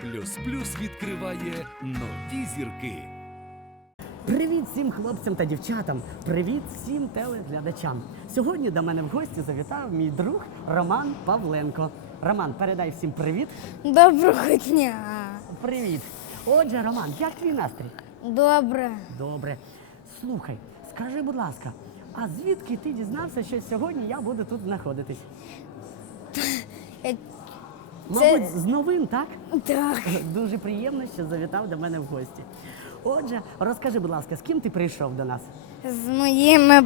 Плюс плюс відкриває нові зірки. Привіт всім хлопцям та дівчатам! Привіт всім телеглядачам! Сьогодні до мене в гості завітав мій друг Роман Павленко. Роман, передай всім привіт. Доброго дня. Привіт. Отже, Роман, як твій настрій? Добре. Добре. Слухай, скажи, будь ласка, а звідки ти дізнався, що сьогодні я буду тут знаходитись? Мабуть, з новин, так? Так. Дуже приємно, що завітав до мене в гості. Отже, розкажи, будь ласка, з ким ти прийшов до нас? З моїми,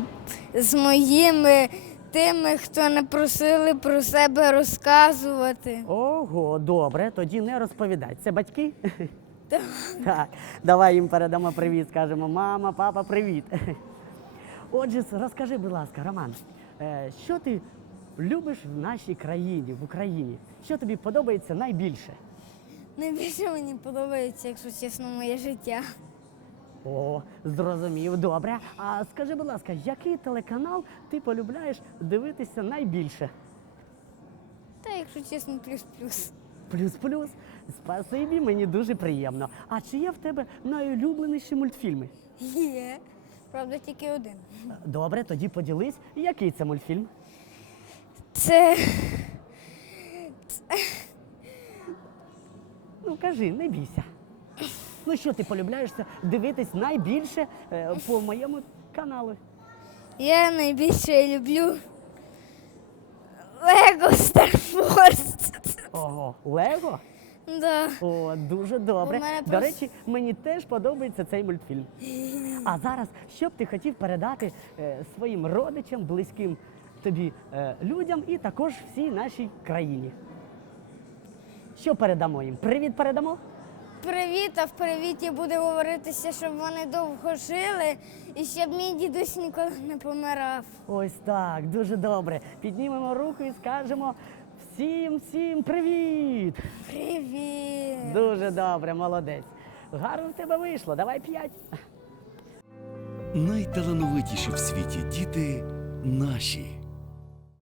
з моїми тими, хто не просили про себе розказувати. Ого, добре, тоді не розповідай. Це батьки? Так. Так, давай їм передамо привіт, скажемо мама, папа, привіт. Отже, розкажи, будь ласка, Роман, е, що ти любиш в нашій країні, в Україні? Що тобі подобається найбільше? Найбільше мені подобається, якщо чесно, моє життя. О, зрозумів, добре. А скажи, будь ласка, який телеканал ти полюбляєш дивитися найбільше? Та якщо чесно, плюс-плюс. Плюс-плюс. Спасибі, мені дуже приємно. А чи є в тебе найулюбленіші мультфільми? Є. Правда, тільки один. Добре, тоді поділись, який це мультфільм? Це Ну кажи, не бійся. Ну що ти полюбляєшся дивитись найбільше е, по моєму каналу? я найбільше люблю Лего Star Wars. Ого, Лего? Да. О, дуже добре. У мене До просто- речі, мені теж подобається цей мультфільм. А зараз, що б ти хотів передати е, своїм родичам, близьким тобі е, людям і також всій нашій країні? Що передамо їм? Привіт передамо? Привіт, а в привіті буде говоритися, щоб вони довго жили і щоб мій дідусь ніколи не помирав. Ось так, дуже добре. Піднімемо руку і скажемо всім, всім привіт! Привіт! Дуже добре, молодець. Гарно в тебе вийшло. Давай п'ять. Найталановитіші в світі діти наші.